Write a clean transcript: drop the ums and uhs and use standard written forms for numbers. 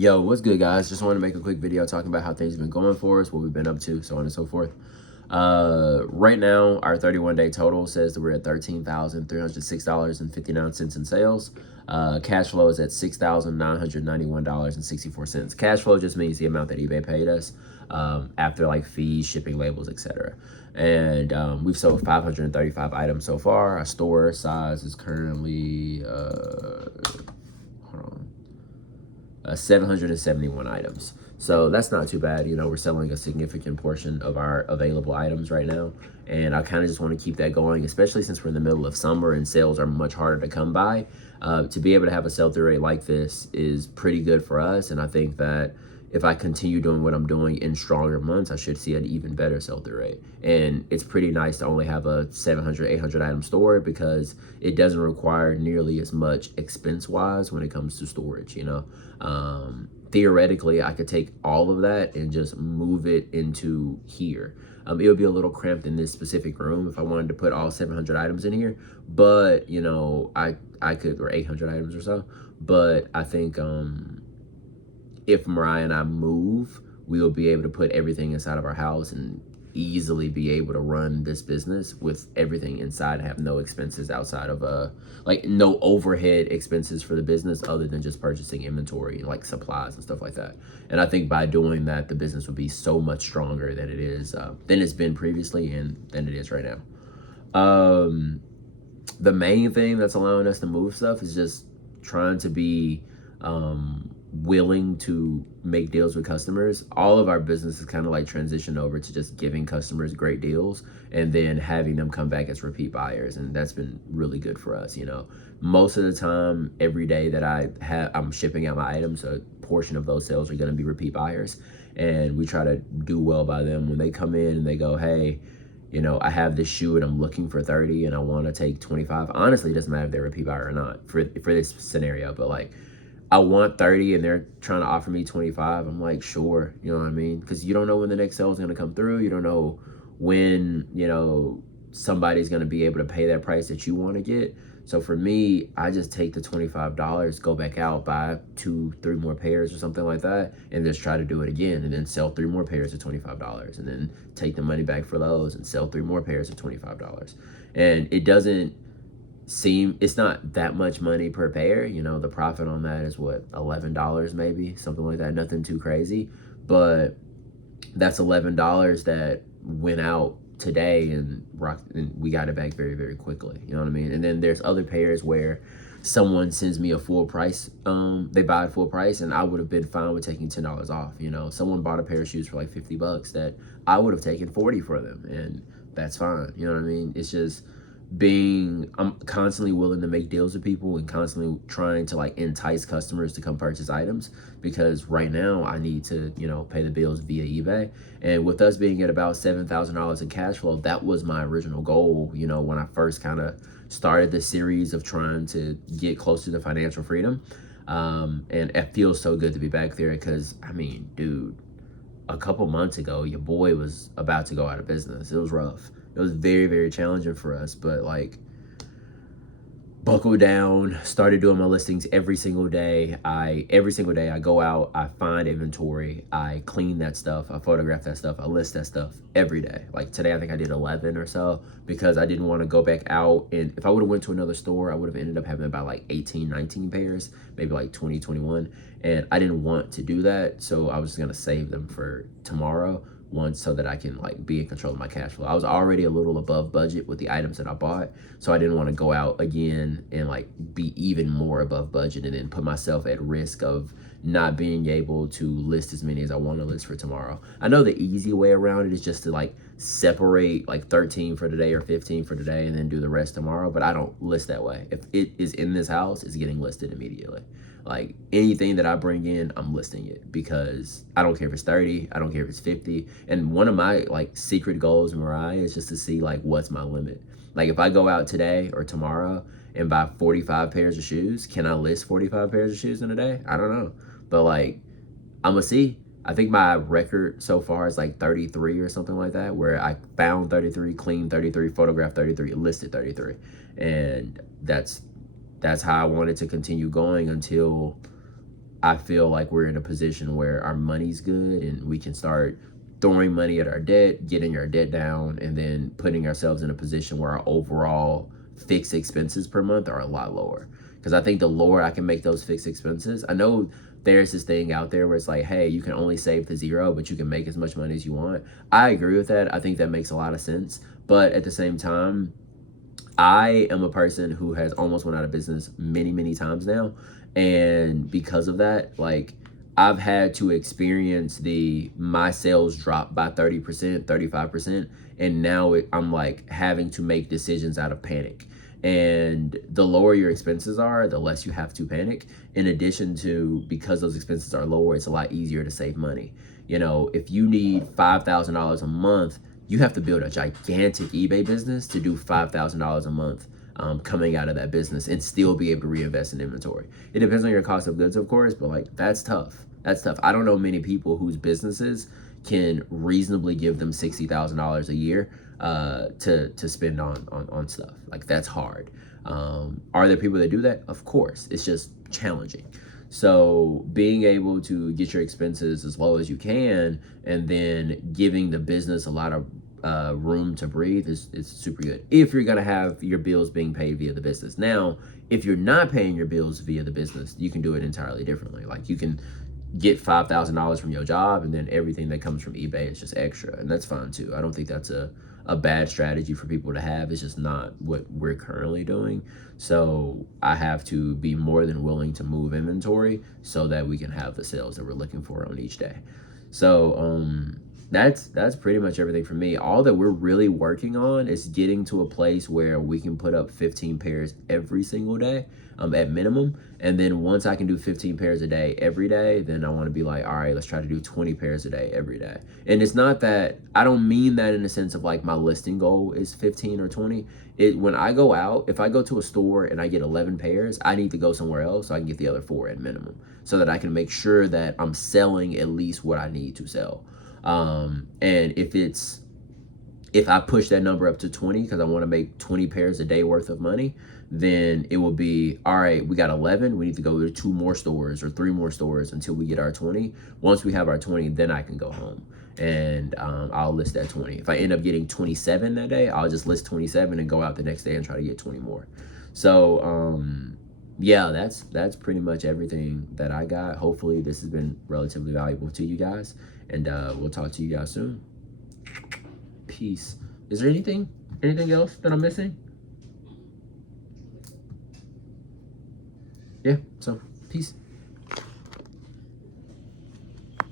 Yo, what's good, guys? Just want to make a quick video talking about how things have been going for us, what we've been up to, so on and so forth. Right now, our 31-day total says that we're at $13,306.59 in sales. Cash flow is at $6,991.64. Cash flow just means the amount that eBay paid us after like fees, shipping, labels, etc. And we've sold 535 items so far. Our store size is currently 771 items. So that's not too bad. You know, we're selling a significant portion of our available items right now. And I kind of just want to keep that going, especially since we're in the middle of summer and sales are much harder to come by. To be able to have a sell-through rate like this is pretty good for us. And I think that if I continue doing what I'm doing in stronger months, I should see an even better sell-through rate. And it's pretty nice to only have a 700, 800 item store because it doesn't require nearly as much expense-wise when it comes to storage, you know. Theoretically, I could take all of that and just move it into here. It would be a little cramped in this specific room if I wanted to put all 700 items in here, but you know, I could, or 800 items or so. But I think if Mariah and I move, we will be able to put everything inside of our house and easily be able to run this business with everything inside and have no expenses outside of like no overhead expenses for the business other than just purchasing inventory and like supplies and stuff like that. And I think by doing that, the business will be so much stronger than it is than it's been previously and than it is right now. The main thing that's allowing us to move stuff is just trying to be willing to make deals with customers. All of our business is kind of like transitioned over to just giving customers great deals and then having them come back as repeat buyers, and that's been really good for us. You know, most of the time, every day that I'm shipping out my items, a portion of those sales are going to be repeat buyers, and we try to do well by them when they come in and they go, hey, you know, I have this shoe and I'm looking for 30 and I want to take 25. Honestly, it doesn't matter if they're a repeat buyer or not for this scenario, but like, I want 30 and they're trying to offer me 25. I'm like, sure, you know what I mean? Because you don't know when the next sale is going to come through. You don't know when, you know, somebody's going to be able to pay that price that you want to get. So for me, I just take the $25, go back out, buy 2-3 more pairs or something like that, and just try to do it again, and then sell 3 more pairs at $25, and then take the money back for those and sell 3 more pairs at $25. And it doesn't it's not that much money per pair. You know, the profit on that is what, $11 maybe, something like that, nothing too crazy, but that's $11 that went out today and we got it back very, very quickly, you know what I mean? And then there's other pairs where someone sends me a full price, they buy it full price, and I would have been fine with taking $10 off. You know, someone bought a pair of shoes for like 50 bucks that I would have taken 40 for them, and that's fine, you know what I mean? It's just I'm constantly willing to make deals with people and constantly trying to like entice customers to come purchase items, because right now I need to, you know, pay the bills via eBay. And with us being at about $7,000 in cash flow, that was my original goal, you know, when I first kind of started the series of trying to get closer to financial freedom. And it feels so good to be back there because, I mean, dude, a couple months ago, your boy was about to go out of business. It was rough. It was very, very challenging for us, but like, buckled down, started doing my listings every single day. Every single day I go out, I find inventory, I clean that stuff, I photograph that stuff, I list that stuff every day. Like today, I think I did 11 or so because I didn't want to go back out. And if I would have went to another store, I would have ended up having about like 18, 19 pairs, maybe like 20, 21. And I didn't want to do that. So I was just going to save them for tomorrow, so that I can like be in control of my cash flow. I was already a little above budget with the items that I bought, so I didn't want to go out again and like be even more above budget and then put myself at risk of not being able to list as many as I want to list for tomorrow. I know the easy way around it is just to like separate like 13 for today or 15 for today and then do the rest tomorrow, but I don't list that way. If it is in this house, it's getting listed immediately. Like anything that I bring in, I'm listing it because I don't care if it's 30, I don't care if it's 50. And one of my like secret goals, Mariah, is just to see like what's my limit. Like if I go out today or tomorrow and buy 45 pairs of shoes, can I list 45 pairs of shoes in a day? I don't know. But like, I'm gonna see. I think my record so far is like 33 or something like that, where I found 33, cleaned 33, photographed 33, listed 33. And that's how I wanted to continue going until I feel like we're in a position where our money's good and we can start throwing money at our debt, getting our debt down, and then putting ourselves in a position where our overall fixed expenses per month are a lot lower. Because I think the lower I can make those fixed expenses, I know there's this thing out there where it's like, hey, you can only save to zero, but you can make as much money as you want. I agree with that. I think that makes a lot of sense. But at the same time, I am a person who has almost went out of business many, many times now. And because of that, like, I've had to experience my sales drop by 30%, 35%. And now I'm like having to make decisions out of panic. And the lower your expenses are, the less you have to panic. In addition to, because those expenses are lower, it's a lot easier to save money. You know, if you need $5,000 a month, you have to build a gigantic eBay business to do $5,000 a month coming out of that business and still be able to reinvest in inventory. It depends on your cost of goods, of course, but like that's tough. That's tough. I don't know many people whose businesses can reasonably give them $60,000 a year to spend on stuff. Like that's hard. Are there people that do that? Of course. It's just challenging. So being able to get your expenses as low as you can and then giving the business a lot of room to breathe is super good if you're going to have your bills being paid via the business. Now, if you're not paying your bills via the business, you can do it entirely differently. Like you can get $5,000 from your job and then everything that comes from eBay is just extra, and that's fine too. I don't think that's a bad strategy for people to have. It's just not what we're currently doing. So I have to be more than willing to move inventory so that we can have the sales that we're looking for on each day. So that's pretty much everything for me. All that we're really working on is getting to a place where we can put up 15 pairs every single day at minimum. And then once I can do 15 pairs a day every day, then I want to be like, all right, let's try to do 20 pairs a day every day. And it's not that, I don't mean that in the sense of like my listing goal is 15 or 20. When I go out, if I go to a store and I get 11 pairs, I need to go somewhere else so I can get the other 4 at minimum so that I can make sure that I'm selling at least what I need to sell. And if I push that number up to 20 because I want to make 20 pairs a day worth of money, then it will be, all right, we got 11. We need to go to 2 more stores or 3 more stores until we get our 20. Once we have our 20, then I can go home and I'll list that 20. If I end up getting 27 that day, I'll just list 27 and go out the next day and try to get 20 more. So, yeah, that's pretty much everything that I got. Hopefully this has been relatively valuable to you guys, and we'll talk to you guys soon. Peace. Is there anything else that I'm missing? Yeah, so peace.